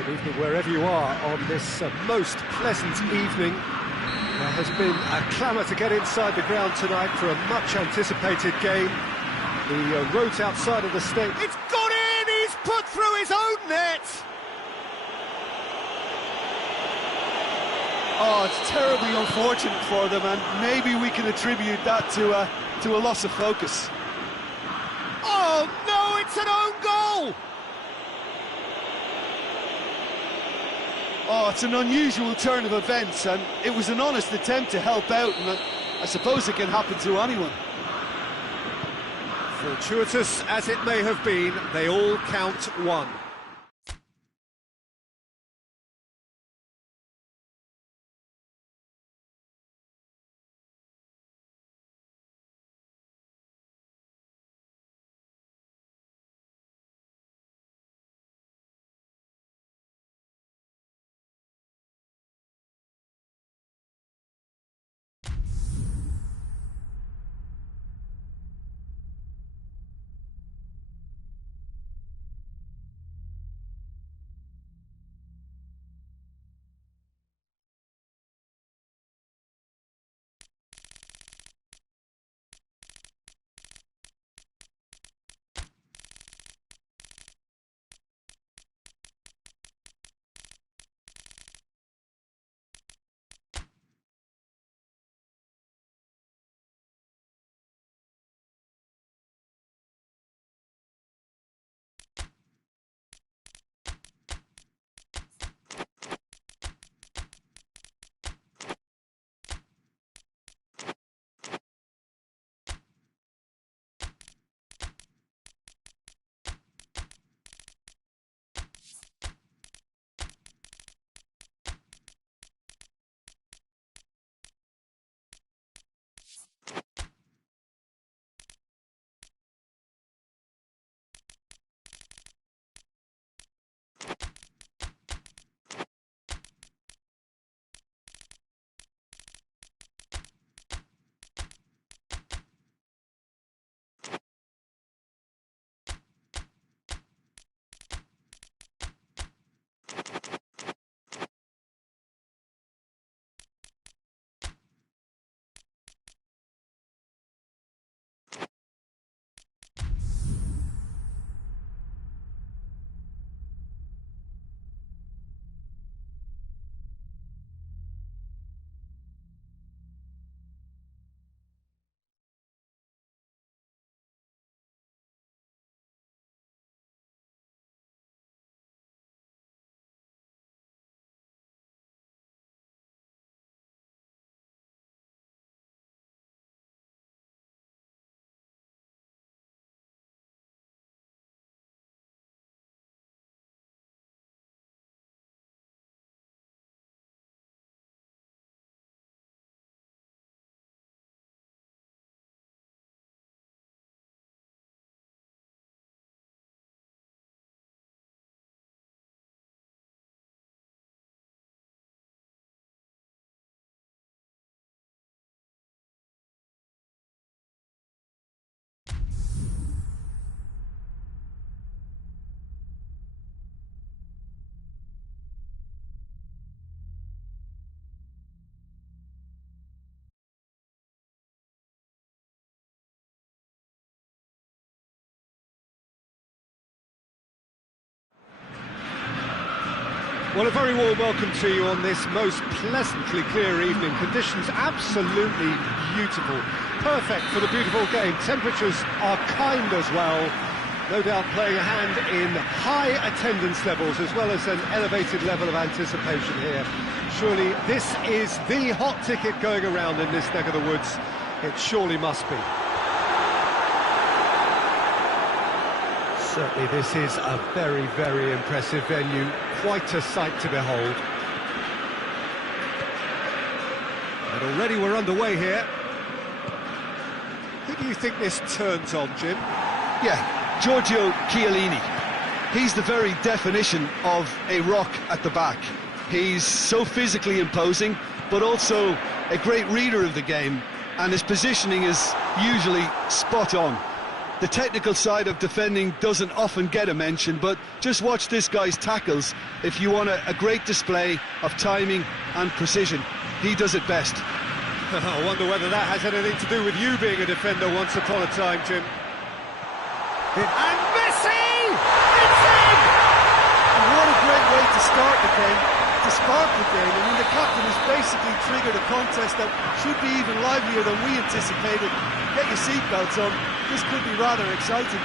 Good evening wherever you are on this most pleasant evening. There has been a clamour to get inside the ground tonight for a much anticipated game. The roads outside of the stadium. It's gone in! He's put through his own net! Oh, it's terribly unfortunate for them, and maybe we can attribute that to a loss of focus. Oh no, it's an own goal! Oh, it's an unusual turn of events, and it was an honest attempt to help out, and I suppose it can happen to anyone. Fortuitous as it may have been, they all count one. Well, a very warm welcome to you on this most pleasantly clear evening. Conditions absolutely beautiful. Perfect for the beautiful game. Temperatures are kind as well. No doubt playing a hand in high attendance levels as well as an elevated level of anticipation here. Surely this is the hot ticket going around in this neck of the woods. It surely must be. Certainly this is a very, very impressive venue. Quite a sight to behold. And already we're underway here. Who do you think this turns on, Jim? Yeah, Giorgio Chiellini. He's the very definition of a rock at the back. He's so physically imposing, but also a great reader of the game, and his positioning is usually spot on. The technical side of defending doesn't often get a mention, but just watch this guy's tackles if you want a great display of timing and precision. He does it best. I wonder whether that has anything to do with you being a defender once upon a time, Jim. And Messi! It's in! And what a great way to start the game, to spark the game. I mean, the captain has basically triggered a contest that should be even livelier than we anticipated. Get your seatbelts on, this could be rather exciting.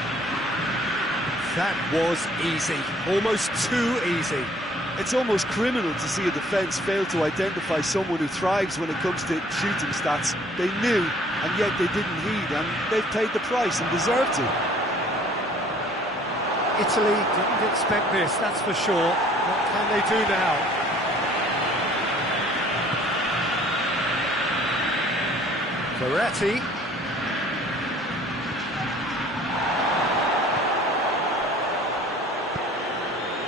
That was easy, almost too easy. It's almost criminal to see a defence fail to identify someone who thrives when it comes to shooting stats. They knew, and yet they didn't heed, and they've paid the price and deserve to. Italy didn't expect this, that's for sure. What can they do now? Verratti.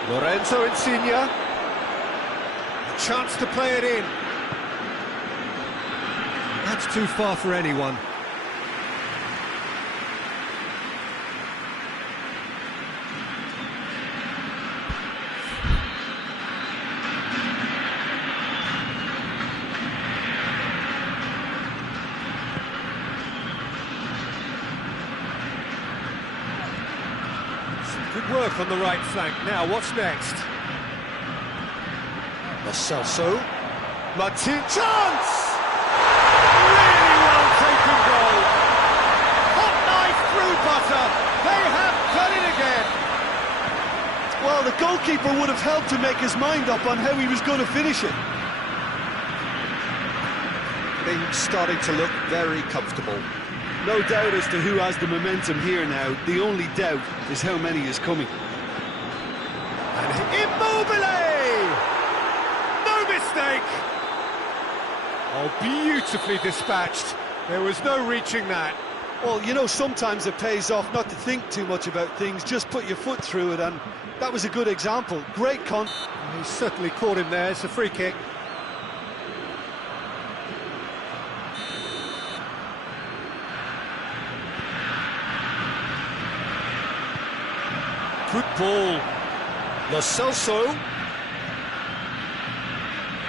Lorenzo Insigne. A chance to play it in. That's too far for anyone. Good work on the right flank. Now, what's next? Lo Celso. Martin. Chance! Really well taken goal. Hot knife through butter. They have done it again. Well, the goalkeeper would have helped to make his mind up on how he was going to finish it. Things starting to look very comfortable. No doubt as to who has the momentum here now. The only doubt is how many is coming. And Immobile! No mistake! Oh, beautifully dispatched. There was no reaching that. Well, you know, sometimes it pays off not to think too much about things, just put your foot through it, and that was a good example. Great He certainly caught him there. It's a free kick. Good ball. Lo Celso.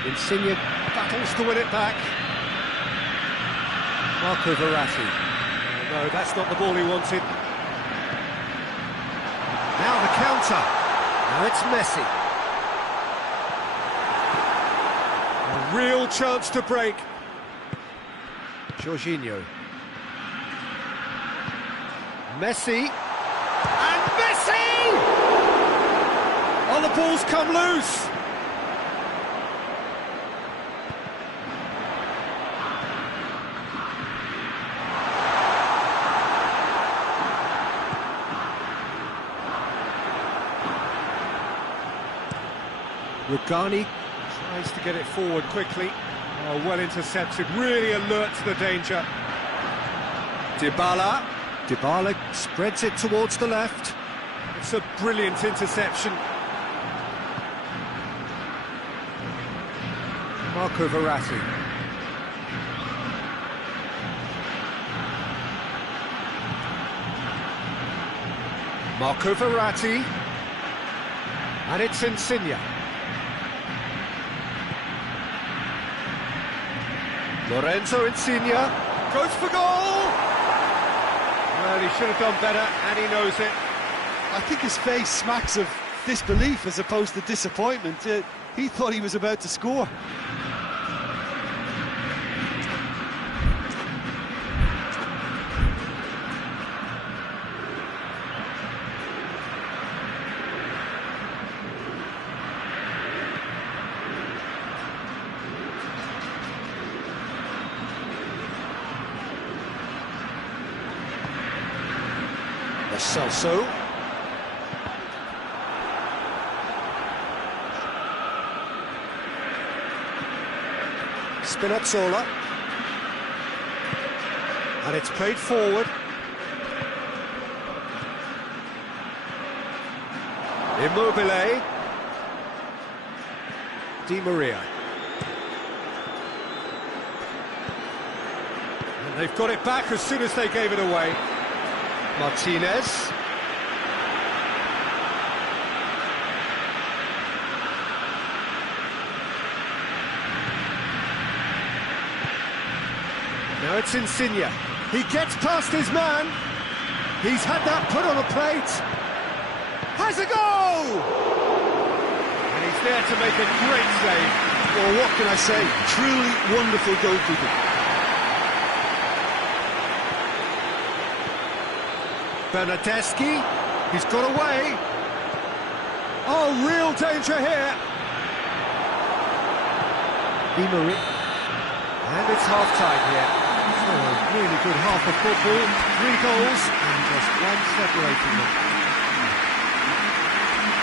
Insigne battles to win it back. Marco Verratti. Oh, no, that's not the ball he wanted. Now the counter. Now it's Messi. A real chance to break. Jorginho. Messi. And Messi! Oh, the ball's come loose. Rugani tries to get it forward quickly. Oh, well intercepted, really alert to the danger. Dybala. Dybala spreads it towards the left. It's a brilliant interception. Marco Verratti. Marco Verratti. And it's Insigne. Lorenzo Insigne goes for goal! Well, he should have done better, and he knows it. I think his face smacks of disbelief as opposed to disappointment. He thought he was about to score. Celso. Spinazzola. And it's played forward. Immobile. Di Maria. And they've got it back as soon as they gave it away. Martinez. Now it's Insigne. He gets past his man. He's had that put on a plate. Has a goal! And he's there to make a great save. Well, what can I say? Truly wonderful goalkeeping. Bernardeschi. He's got away. Oh, real danger here. Emery. And it's half-time here. So a really good half of football, 3 goals and just one separating them.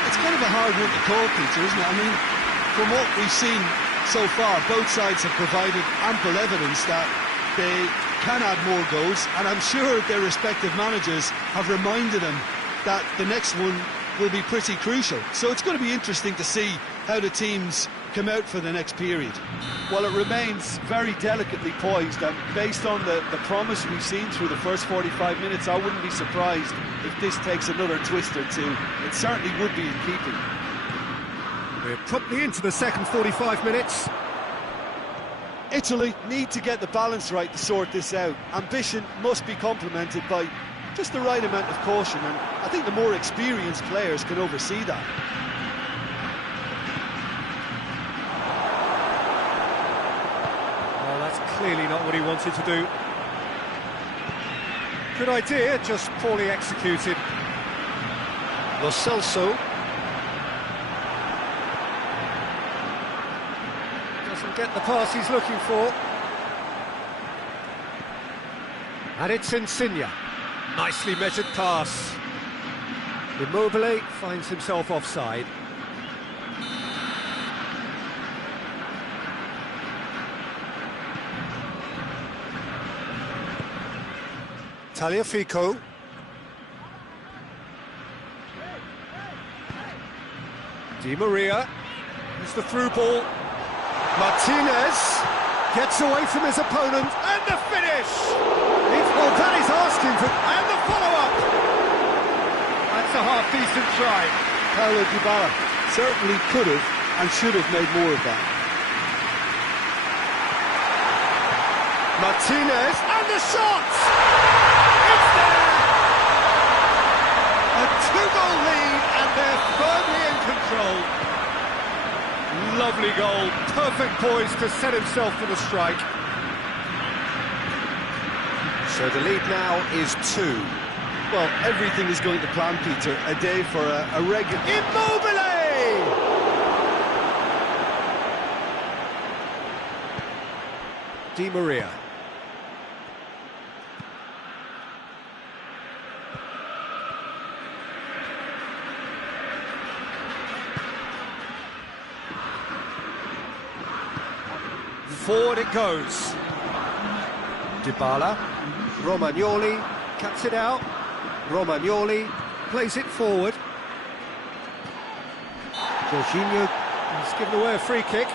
It's kind of a hard one to call, Peter, isn't it? I mean, from what we've seen so far, both sides have provided ample evidence that they can add more goals, and I'm sure their respective managers have reminded them that the next one will be pretty crucial. So it's going to be interesting to see how the teams come out for the next period. Well, it remains very delicately poised, and based on the promise we've seen through the first 45 minutes, I wouldn't be surprised if this takes another twist or two. It certainly would be in keeping. We're promptly into the second 45 minutes. Italy need to get the balance right to sort this out. Ambition must be complemented by just the right amount of caution, and I think the more experienced players can oversee that. Well, that's clearly not what he wanted to do. Good idea, just poorly executed. Lo Celso. Doesn't get the pass he's looking for. And it's Insigne. Nicely measured pass. Immobile finds himself offside. Tagliafico. Di Maria. Here's the through ball. Martinez gets away from his opponent, and the finish! Well, that is asking for... and the follow-up! That's a half-decent try. Paulo Dybala certainly could have and should have made more of that. Martinez, and the shot! It's there! A 2-goal lead, and they're firmly in control. Lovely goal, perfect poise to set himself for the strike. So the lead now is 2. Well, everything is going to plan, Peter. A day for a regular... Immobile! Di Maria. Forward it goes. Dybala. Romagnoli cuts it out. Romagnoli plays it forward. Jorginho has given away a free kick.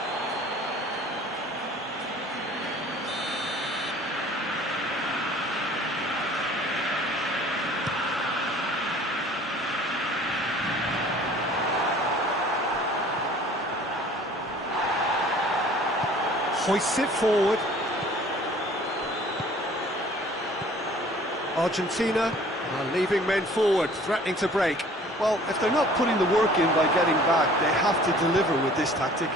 Hoists it forward. Argentina are leaving men forward, threatening to break. Well, if they're not putting the work in by getting back, they have to deliver with this tactic.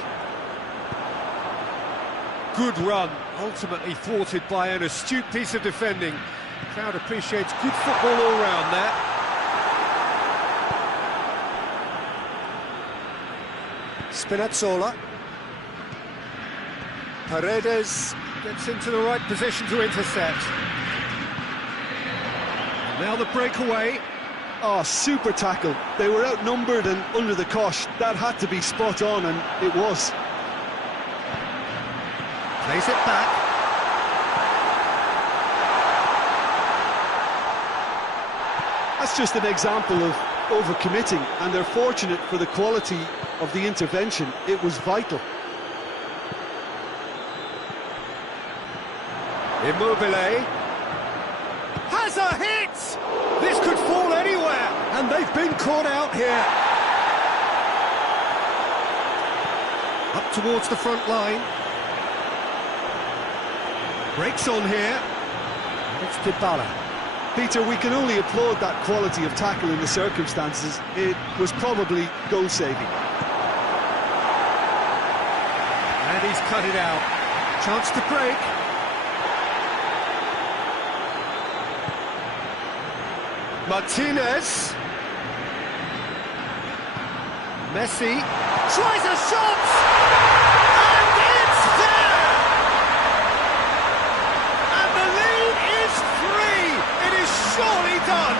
Good run, ultimately thwarted by an astute piece of defending. The crowd appreciates good football all round there. Spinazzola. Paredes gets into the right position to intercept. Now the breakaway. Oh, super tackle. They were outnumbered and under the cosh. That had to be spot on, and it was. Plays it back. That's just an example of overcommitting, and they're fortunate for the quality of the intervention. It was vital. Immobile has a hit! This And they've been caught out here. Up towards the front line. Breaks on here. It's Dybala. Peter, we can only applaud that quality of tackle in the circumstances. It was probably goal-saving. And he's cut it out. Chance to break. Martinez. Messi. Tries a shot! And it's there! And the lead is 3! It is surely done!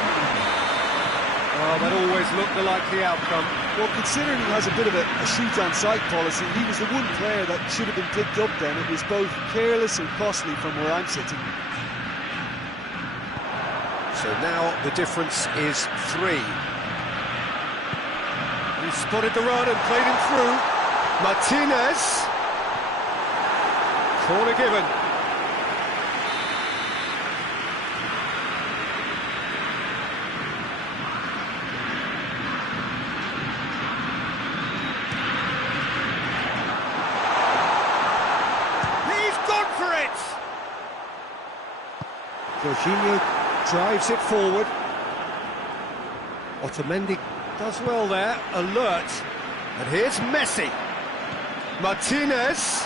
Oh, that always looked the likely outcome. Well, considering he has a bit of a shoot-on-sight policy, he was the one player that should have been picked up then. It was both careless and costly from where I'm sitting. So now the difference is 3. He spotted the run and played him through. Martinez. Corner given. He's gone for it! Jorginho drives it forward. Otamendi does well there, alert. And here's Messi. Martinez.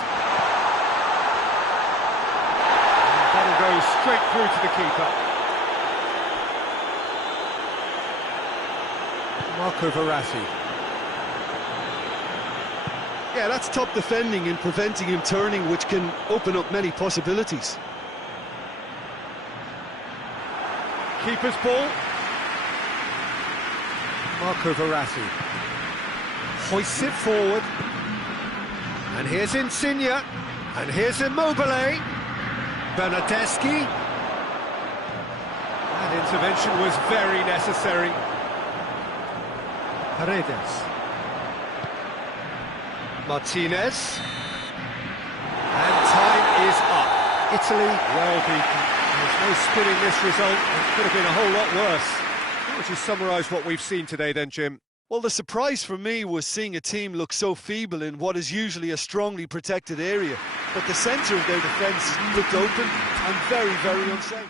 And that'll go straight through to the keeper. Marco Verratti. Yeah, that's top defending and preventing him turning, which can open up many possibilities. Keeper's ball. Marco Verratti hoists it forward, and here's Insigne, and here's Immobile. Bernardeschi. That intervention was very necessary. Paredes. Martinez. And time is up. Italy well beaten. There's no spinning this result. It could have been a whole lot worse. How would you summarise what we've seen today then, Jim? Well, the surprise for me was seeing a team look so feeble in what is usually a strongly protected area. But the centre of their defence looked open and very, very unsafe.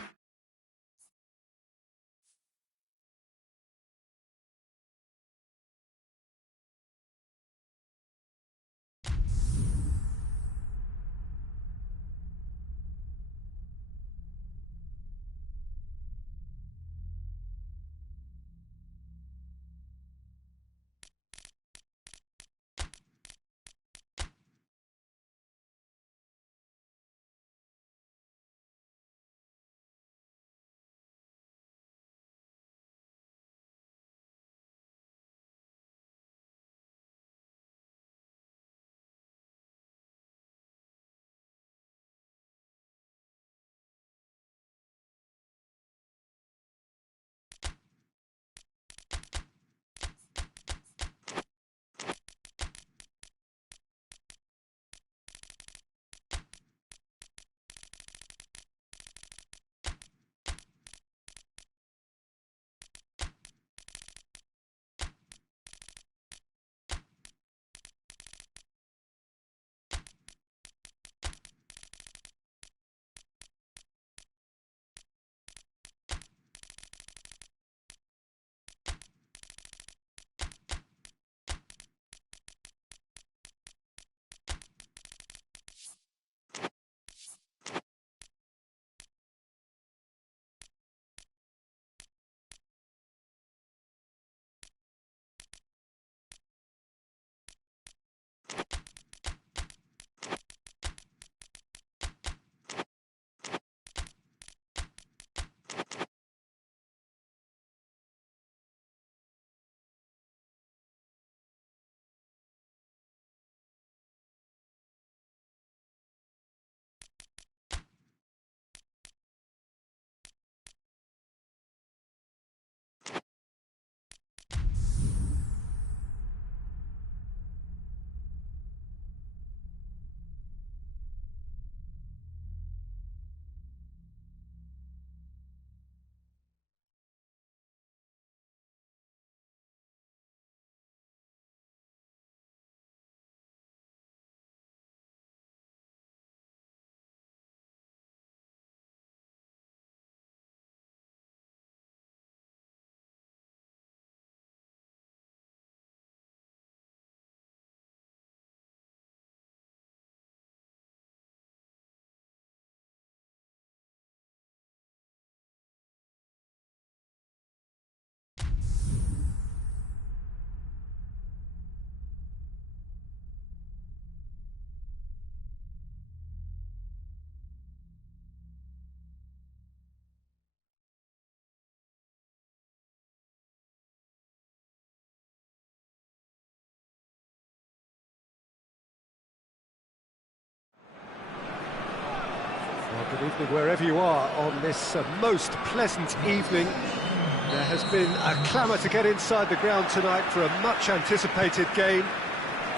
Good evening wherever you are on this most pleasant evening. There has been a clamour to get inside the ground tonight for a much-anticipated game.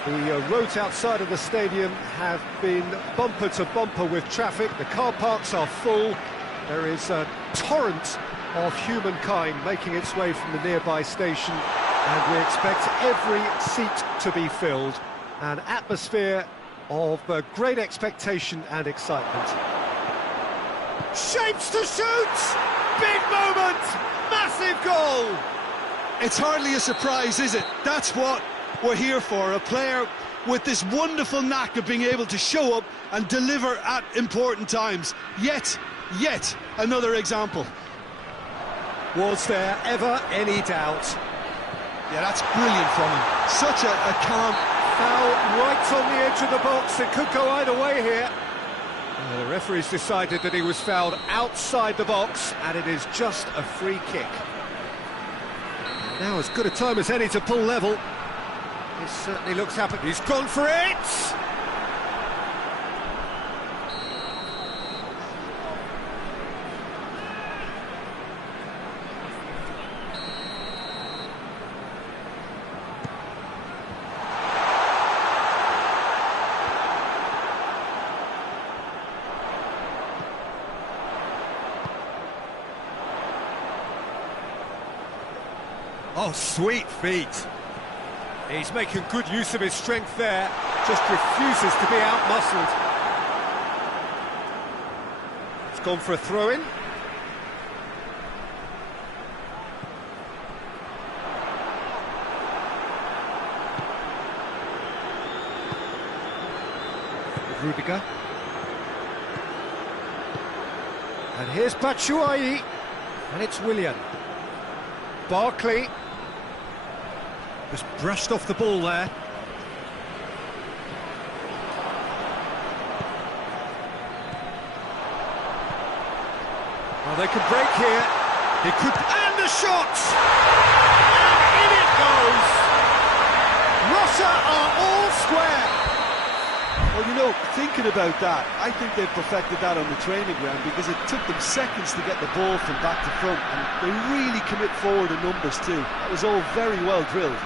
The roads outside of the stadium have been bumper to bumper with traffic. The car parks are full. There is a torrent of humankind making its way from the nearby station, and we expect every seat to be filled. An atmosphere of great expectation and excitement. Shapes to shoot! Big moment! Massive goal! It's hardly a surprise, is it? That's what we're here for, a player with this wonderful knack of being able to show up and deliver at important times. Yet another example. Was there ever any doubt? Yeah, that's brilliant from him. Such a calm... Foul right on the edge of the box. It could go either way here. The referee's decided that he was fouled outside the box, and it is just a free kick. Now as good a time as any to pull level. He certainly looks happy. He's gone for it! Oh, sweet feet. He's making good use of his strength there, just refuses to be out-muscled. It's gone for a throw-in. Rudiger. And here's Batshuayi, and it's Willian. Barkley. Just brushed off the ball there. Well, they could break here. He could... And the shot! And in it goes! Russia are all square. Well, you know, thinking about that, I think they've perfected that on the training ground because it took them seconds to get the ball from back to front, and they really commit forward in numbers too. That was all very well drilled.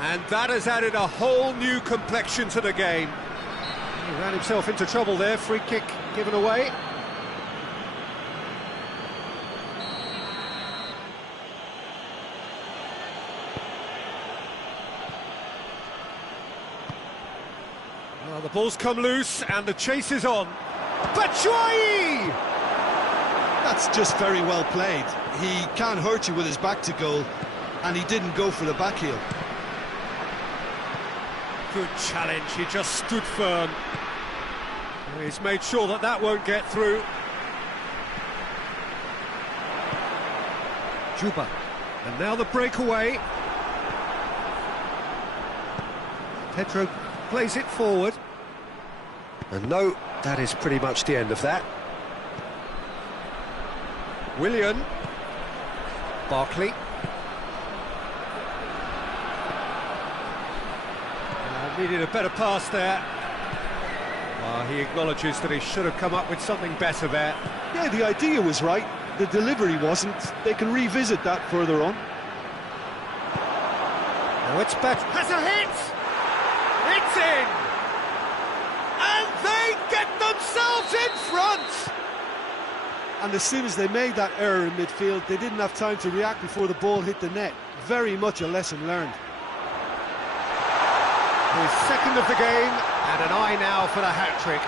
And that has added a whole new complexion to the game. He ran himself into trouble there, free kick given away. Well, the ball's come loose and the chase is on. Batshuayi! That's just very well played. He can't hurt you with his back to goal, and he didn't go for the back heel. Good challenge, he just stood firm. He's made sure that that won't get through. Juba, and now the breakaway. Pedro plays it forward. And no, that is pretty much the end of that. Willian. Barkley. Needed a better pass there. He acknowledges that he should have come up with something better there. Yeah, the idea was right, the delivery wasn't. They can revisit that further on. Now it's back. Has a hit! It's in! And they get themselves in front! And as soon as they made that error in midfield, they didn't have time to react before the ball hit the net. Very much a lesson learned. His second of the game, and an eye now for the hat-trick.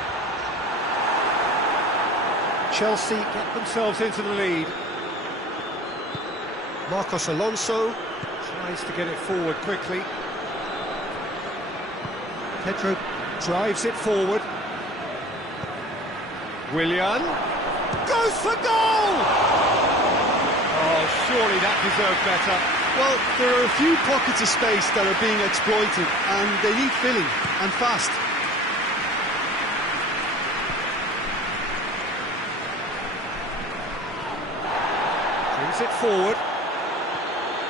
Chelsea get themselves into the lead. Marcos Alonso tries to get it forward quickly. Pedro drives it forward. Willian goes for goal! Oh, surely that deserved better. Well, there are a few pockets of space that are being exploited, and they need filling, and fast. Brings it forward.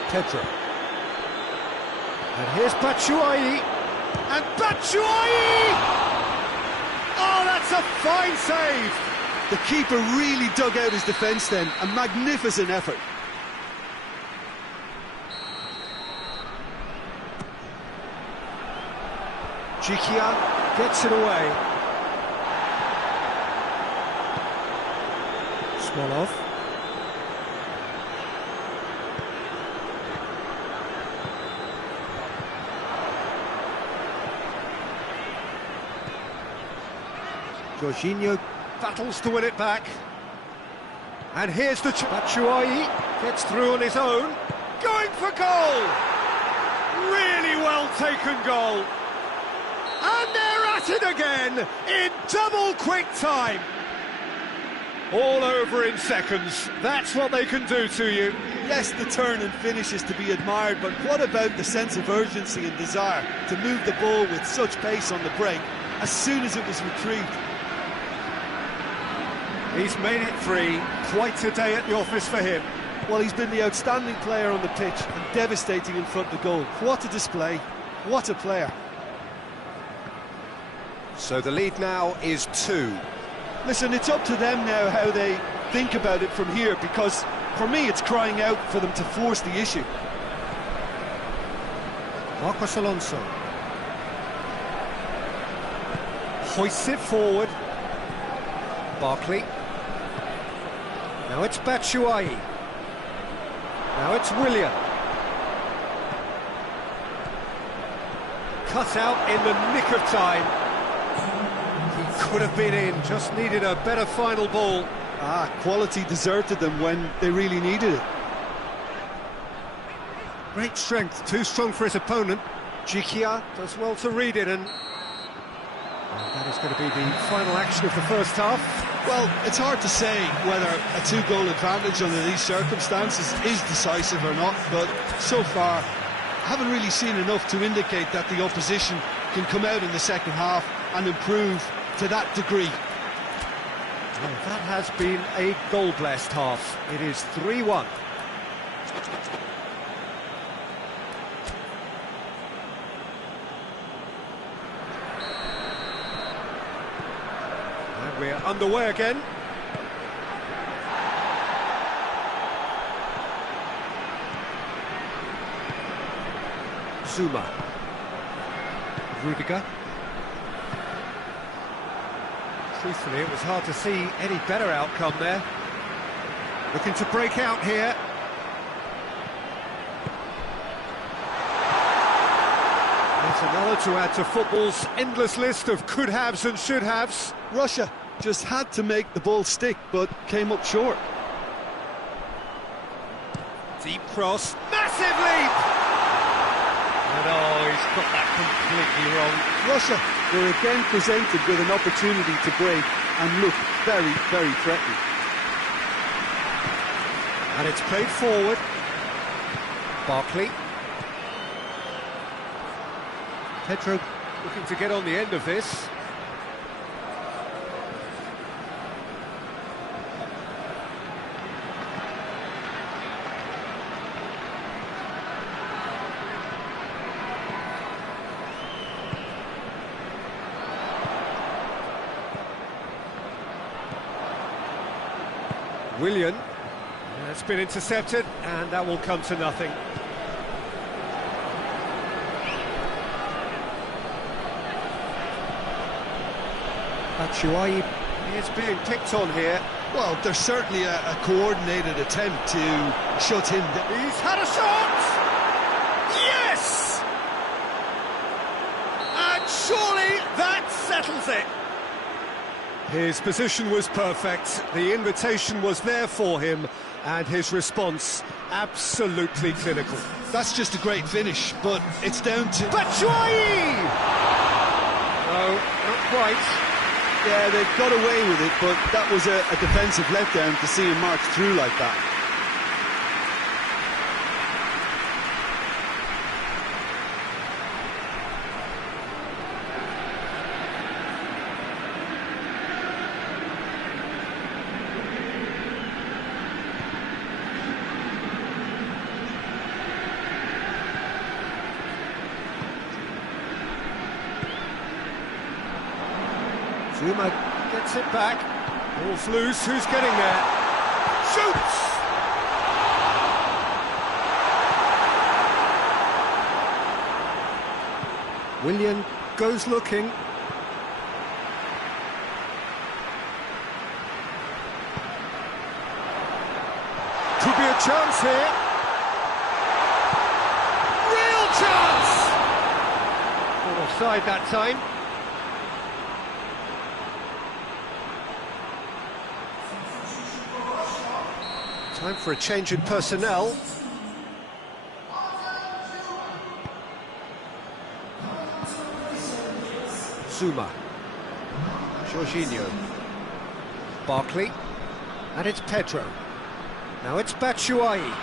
Pedro. And here's Batshuayi. And Batshuayi! Oh, that's a fine save! The keeper really dug out his defence then. A magnificent effort. Jikia gets it away. Smolov. Jorginho battles to win it back. And here's the Batshuayi, gets through on his own, going for goal! Really well taken goal. And they're at it again, in double quick time. All over in seconds, that's what they can do to you. Yes, the turn and finish is to be admired, but what about the sense of urgency and desire to move the ball with such pace on the break as soon as it was retrieved? He's made it 3, quite a day at the office for him. Well, he's been the outstanding player on the pitch and devastating in front of the goal. What a display, what a player. So the lead now is 2. Listen, it's up to them now how they think about it from here, because for me it's crying out for them to force the issue. Marcos Alonso hoists it forward. Barkley. Now it's Batshuayi. Now it's Willian. Cut out in the nick of time. He could have been in, just needed a better final ball. Quality deserted them when they really needed it. Great strength, too strong for his opponent. Jikia does well to read it, and that is going to be the final action of the first half. Well, it's hard to say whether a 2-goal advantage under these circumstances is decisive or not, but so far I haven't really seen enough to indicate that the opposition can come out in the second half and improve to that degree. Well, that has been a goal-blessed half. It is 3-1. And we're underway again. Zuma. Rudiger. Truthfully, it was hard to see any better outcome there. Looking to break out here. There's another to add to football's endless list of could-haves and should-haves. Russia just had to make the ball stick, but came up short. Deep cross, massive leap! And oh, he's got that completely wrong. Russia were again presented with an opportunity to break and look very, very threatening. And it's played forward. Barkley. Pedro looking to get on the end of this. Willian, that's been intercepted, and that will come to nothing. Batshuayi is being picked on here. Well, there's certainly a coordinated attempt to shut him down. He's had a shot! Yes! And surely that settles it. His position was perfect, the invitation was there for him, and his response absolutely clinical. That's just a great finish, but it's down to... Batshuayi! No, not quite. Yeah, they got away with it, but that was a defensive letdown to see him march through like that. Zuma gets it back. Ball's loose. Who's getting there? Shoots! Willian goes looking. Could be a chance here. Real chance! Not offside that time. Time for a change in personnel. Zuma. Jorginho. Barkley. And it's Pedro. Now it's Batshuayi.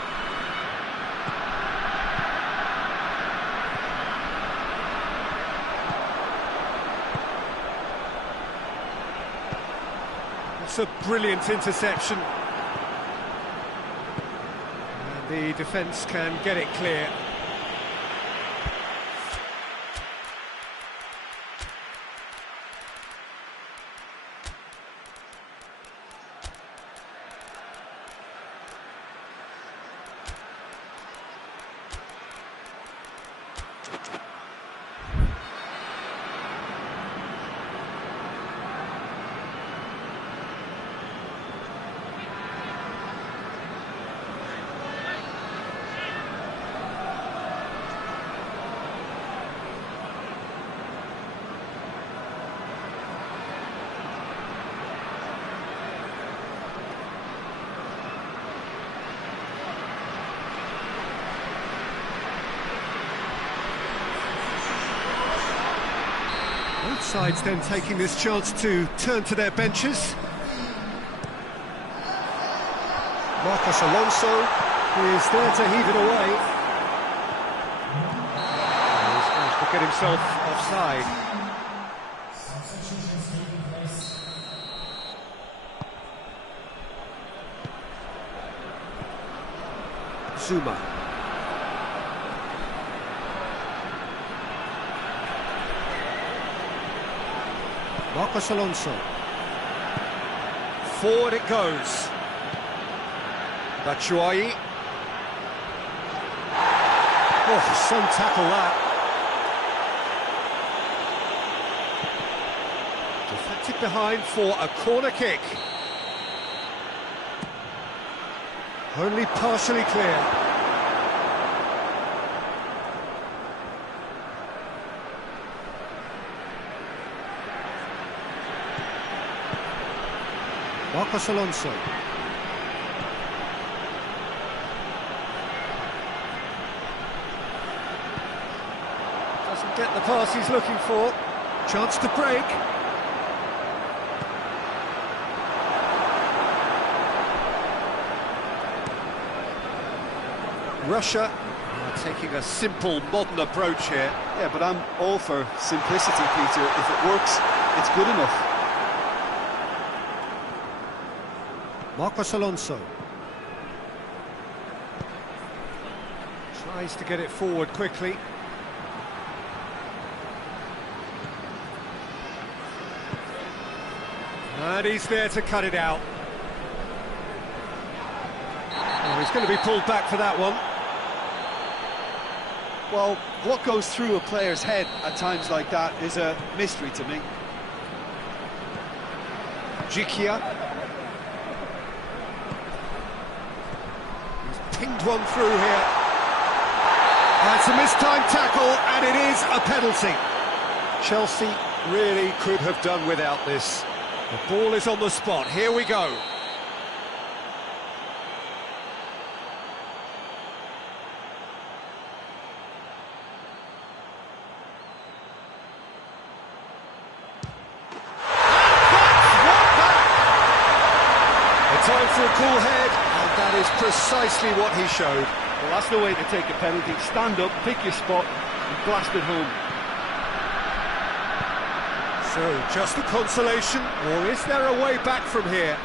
It's a brilliant interception. And the defence can get it clear. Both sides then taking this chance to turn to their benches. Marcos Alonso is there to heave it away. He's managed to get himself offside. Zuma. Marcos Alonso. Forward it goes. Batshuayi. Oh, some tackle that. Deflected behind for a corner kick. Only partially clear. Marcos Alonso. Doesn't get the pass he's looking for. Chance to break. Russia are taking a simple, modern approach here. Yeah, but I'm all for simplicity, Peter. If it works, it's good enough. Marcos Alonso. Tries to get it forward quickly. And he's there to cut it out. Oh, he's going to be pulled back for that one. Well, what goes through a player's head at times like that is a mystery to me. Jikia. He's pinged one through here. It's a mistimed tackle, and it is a penalty. Chelsea really could have done without this. The ball is on the spot. Here we go. Time for a cool head, and that is precisely what he showed. Well, that's the way to take a penalty. Stand up, pick your spot, and blast it home. So, just a consolation, or is there a way back from here?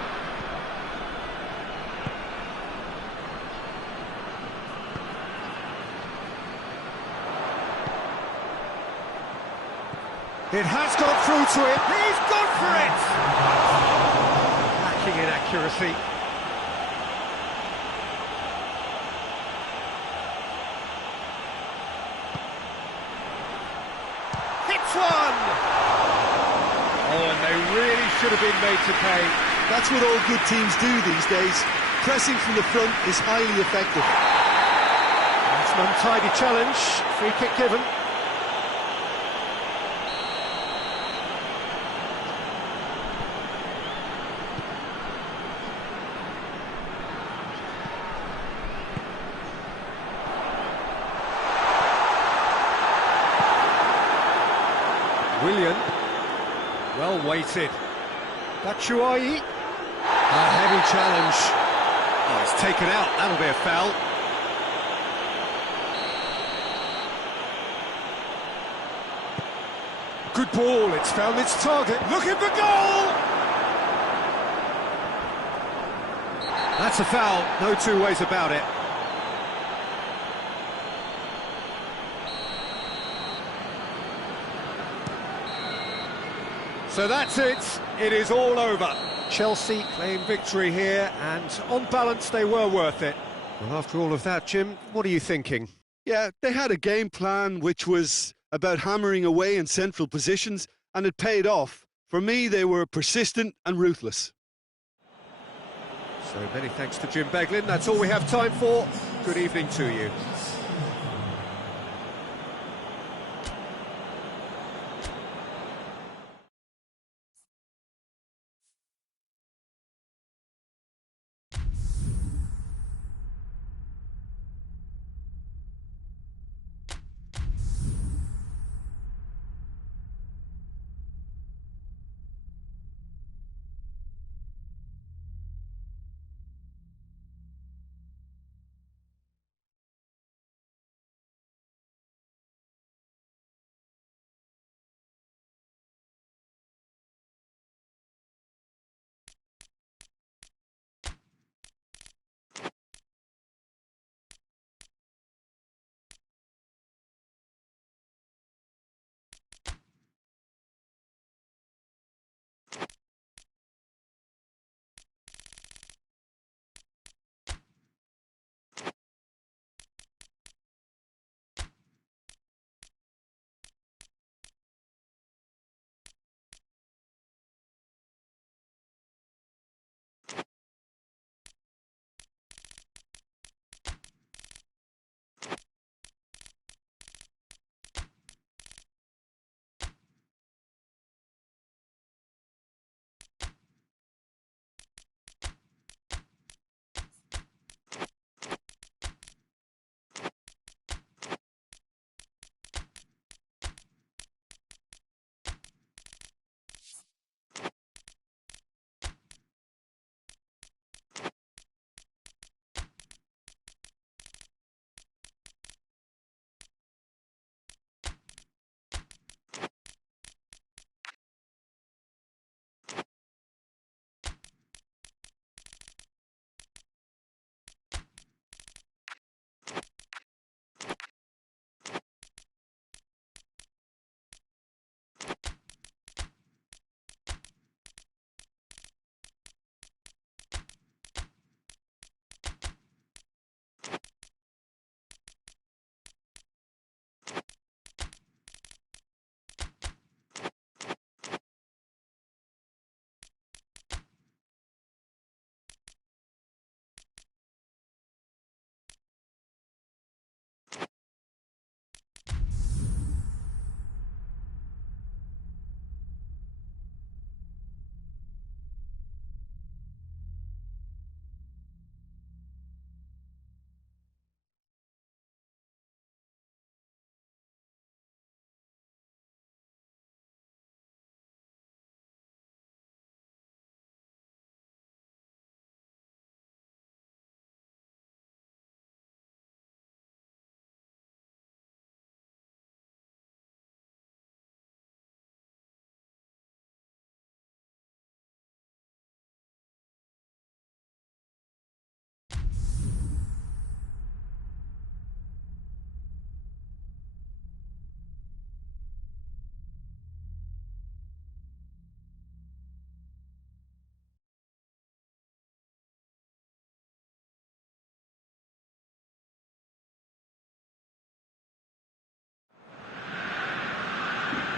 It has gone through to him. He's gone for it! Lacking in accuracy. Hits one! Oh, and they really should have been made to pay. That's what all good teams do these days. Pressing from the front is highly effective. That's an untidy challenge. Free kick given. Willian, well weighted. Batshuayi, a heavy challenge. Oh, it's taken out, that'll be a foul. Good ball, it's found its target, looking for goal! That's a foul, no two ways about it. So that's it is all over. Chelsea claim victory here, and on balance they were worth it. Well, after all of that, Jim, what are you thinking? Yeah, they had a game plan which was about hammering away in central positions, and it paid off. For me, they were persistent and ruthless. So many thanks to Jim Beglin. That's all we have time for. Good evening to you.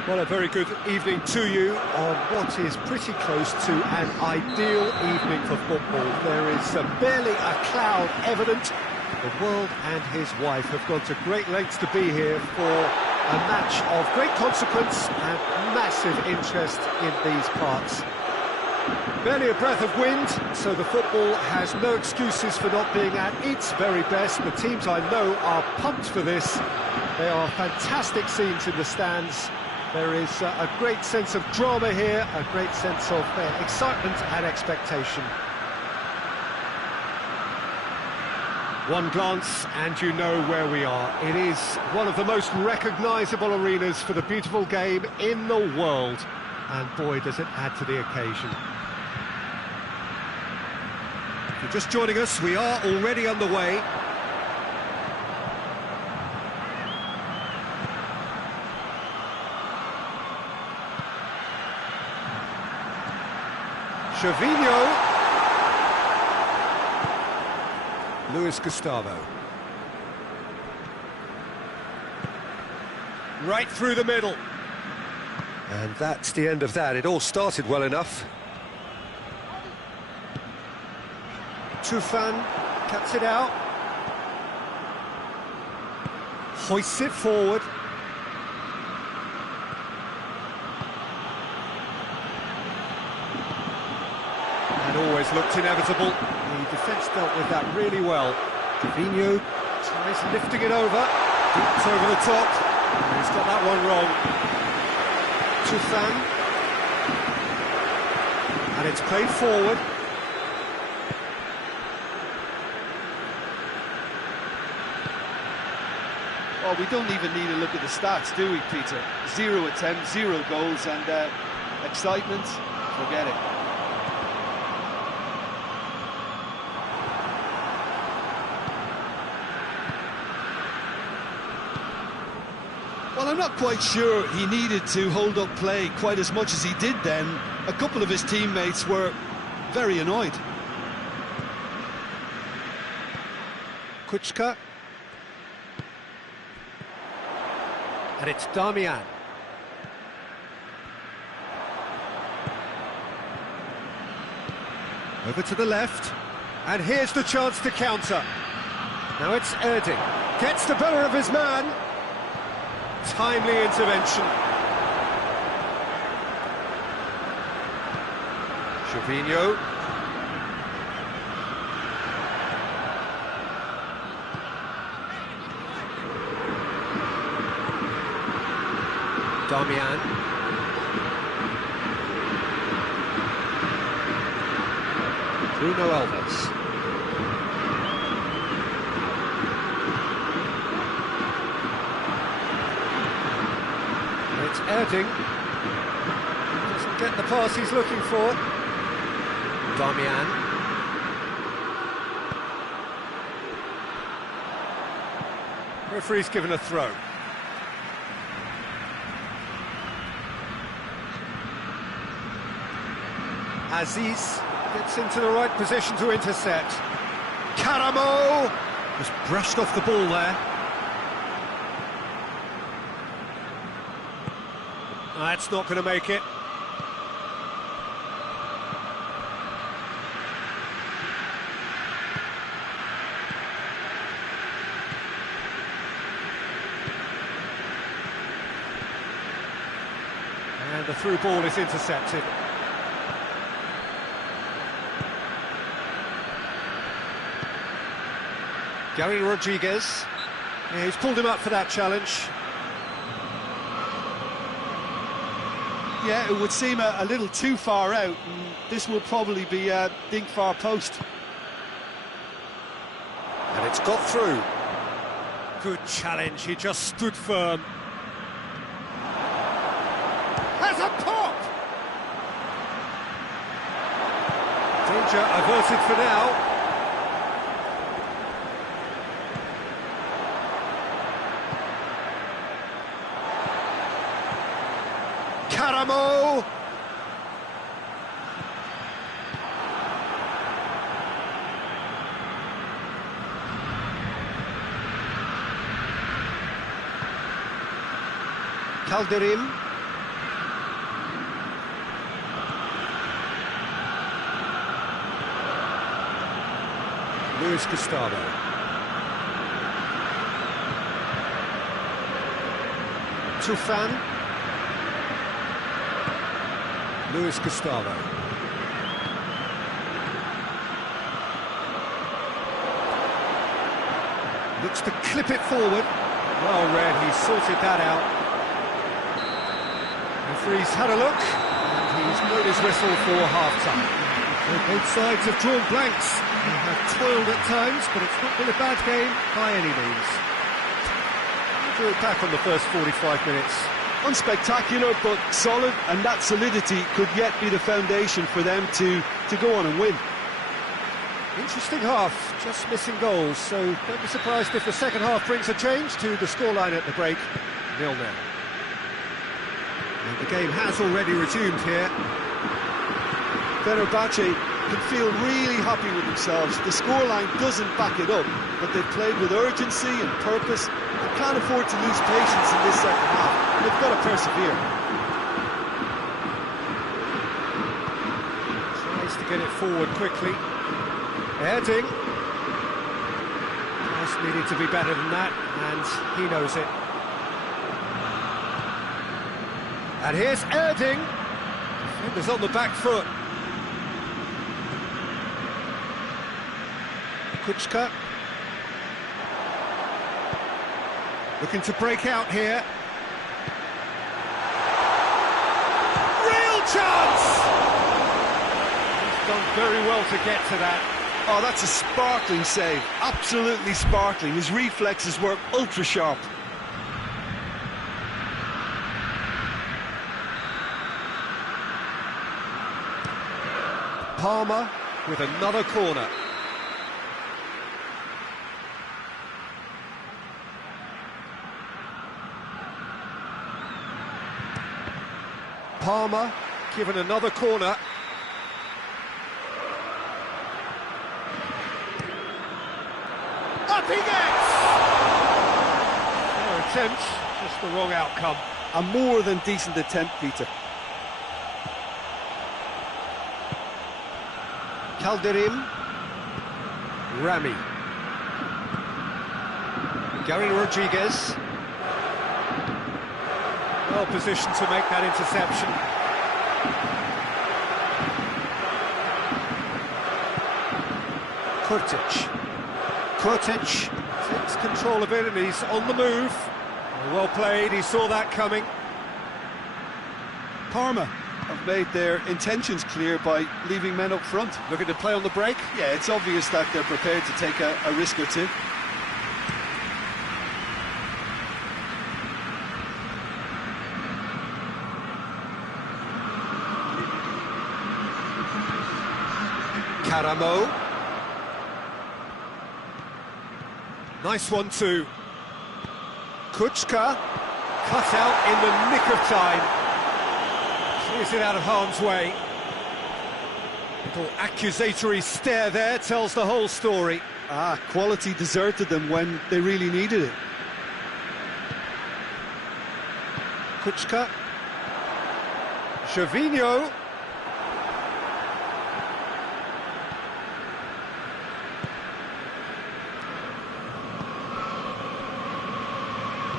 Well, a very good evening to you on what is pretty close to an ideal evening for football. There is barely a cloud evident. The world and his wife have gone to great lengths to be here for a match of great consequence and massive interest in these parts. Barely a breath of wind, so the football has no excuses for not being at its very best. The teams I know are pumped for this. They are fantastic scenes in the stands. There is a great sense of drama here, a great sense of excitement and expectation. One glance and you know where we are. It is one of the most recognisable arenas for the beautiful game in the world. And boy, does it add to the occasion. If you're just joining us, we are already underway. Gervinho. Luis Gustavo. Right through the middle. And that's the end of that. It all started well enough. Tufan cuts it out. Hoists it forward. And always looked inevitable. The defence dealt with that really well. Gervinho tries lifting it over. It's over the top. And he's got that one wrong. Tufan. And it's played forward. Well, we don't even need to look at the stats, do we, Peter? 0 attempts, 0 goals, and excitement, forget it. Well, I'm not quite sure he needed to hold up play quite as much as he did then. A couple of his teammates were very annoyed. Kuchka. And it's Damian. Over to the left. And here's the chance to counter. Now it's Erding. Gets the better of his man. Timely intervention. Gervinho. Damian. Bruno Alves. It's Erding. Doesn't get the pass he's looking for. Damian. Referee's given a throw. Aziz gets into the right position to intercept. Karamo just brushed off the ball there. That's not going to make it. And the through ball is intercepted. Gary Rodriguez. Yeah, he's pulled him up for that challenge. Yeah, it would seem a little too far out, and this will probably be a dink far post. And it's got through. Good challenge, he just stood firm. Has a pop! Danger averted for now. Karamo! Calderim. Luis Gustavo. Tufan. Luis Gustavo. Looks to clip it forward. Well read, he sorted that out. Referee's had a look, and he's blown his whistle for half-time. So both sides have drawn blanks. They have toiled at times, but it's not been a bad game by any means. They drew it back on the first 45 minutes. Unspectacular, but solid, and that solidity could yet be the foundation for them to go on and win. Interesting half, just missing goals, so don't be surprised if the second half brings a change to the scoreline at the break, 0-0. And the game has already resumed here. Fenerbahce can feel really happy with themselves. The scoreline doesn't back it up, but they've played with urgency and purpose and can't afford to lose patience in this second half. They've got to persevere. Tries to get it forward quickly. Heading. Just needed to be better than that, and he knows it. And here's Erding. Defenders on the back foot. Kuchka. Looking to break out here. Real chance! He's done very well to get to that. Oh, that's a sparkling save. Absolutely sparkling. His reflexes were ultra-sharp. Palmer with another corner. Palmer given another corner. Up he gets! Fair attempt, just the wrong outcome. A more than decent attempt, Peter. Calderim. Rami. Gary Rodriguez. Well positioned to make that interception. Kurtic takes control of it and he's on the move. Well played, he saw that coming. Parma have made their intentions clear by leaving men up front. Looking to play on the break? Yeah, it's obvious that they're prepared to take a risk or two. Karamo. Nice one too. Kuchka, cut out in the nick of time. Clears it out of harm's way. Little accusatory stare there tells the whole story. Quality deserted them when they really needed it. Kuchka. Gervinho.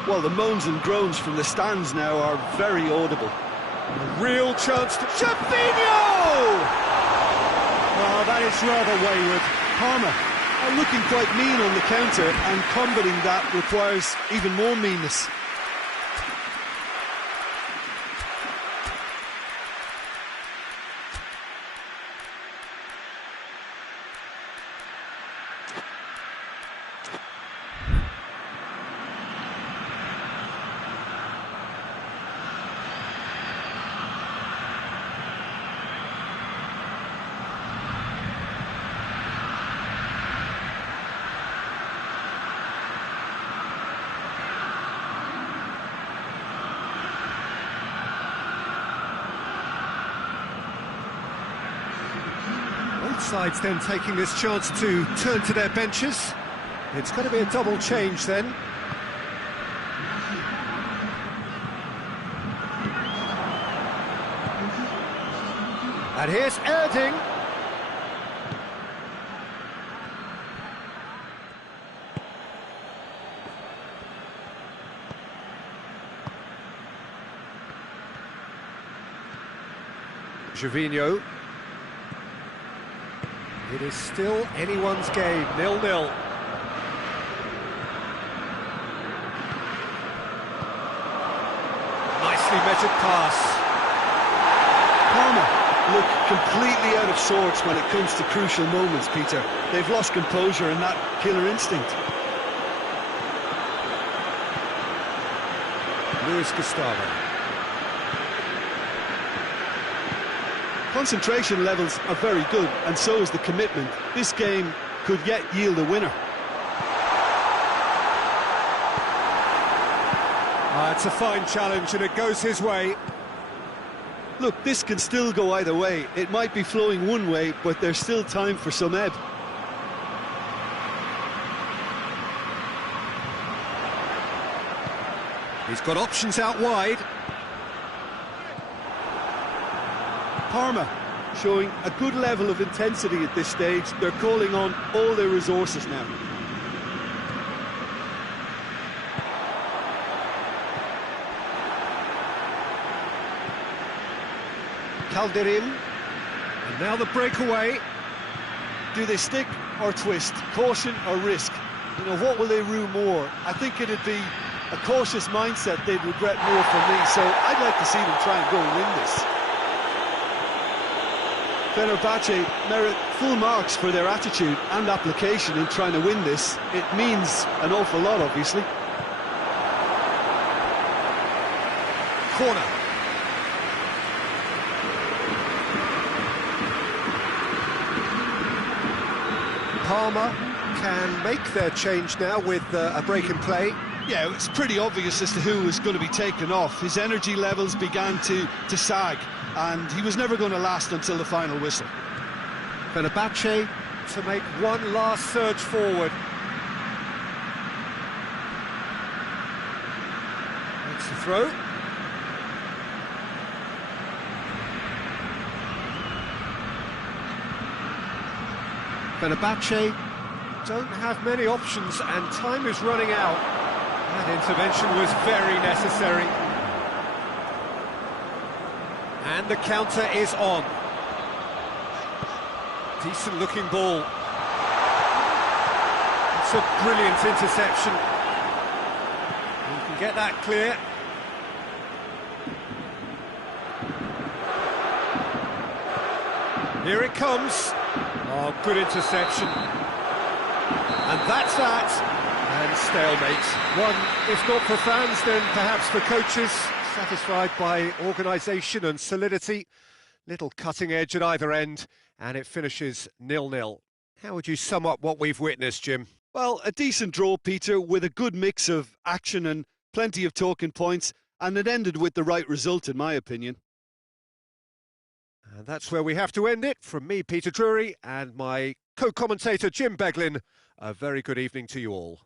Well, the moans and groans from the stands now are very audible. A real chance to... Gervinho! Oh, that is rather wayward. Parma are looking quite mean on the counter, and combating that requires even more meanness. Sides then taking this chance to turn to their benches. It's going to be a double change then. And here's Erding. Gervinho. It is still anyone's game, 0-0. Nicely measured pass. Parma look completely out of sorts when it comes to crucial moments, Peter. They've lost composure and that killer instinct. Luis Gustavo. Concentration levels are very good, and so is the commitment. This game could yet yield a winner. It's a fine challenge and it goes his way. Look, this can still go either way. It might be flowing one way, but there's still time for some ebb. He's got options out wide. Parma showing a good level of intensity at this stage. They're calling on all their resources now. Calderin. And now the breakaway. Do they stick or twist? Caution or risk? You know, what will they rue more? I think it'd be a cautious mindset they'd regret more for me, so I'd like to see them try and go and win this. Fenerbahce merit full marks for their attitude and application in trying to win this. It means an awful lot, obviously. Corner. Parma can make their change now with a break in play. Yeah, it's pretty obvious as to who was going to be taken off. His energy levels began to sag, and he was never going to last until the final whistle. Fenerbahce to make one last surge forward. That's the throw. Fenerbahce don't have many options and time is running out. That intervention was very necessary. And the counter is on. Decent looking ball. It's a brilliant interception. You can get that clear. Here it comes. Oh, good interception. And that's that. And stalemate. One, if not for fans, then perhaps for coaches. Satisfied by organisation and solidity. Little cutting edge at either end. And it finishes 0-0. How would you sum up what we've witnessed, Jim? Well, a decent draw, Peter, with a good mix of action and plenty of talking points. And it ended with the right result, in my opinion. And that's where we have to end it. From me, Peter Drury, and my co-commentator, Jim Beglin. A very good evening to you all.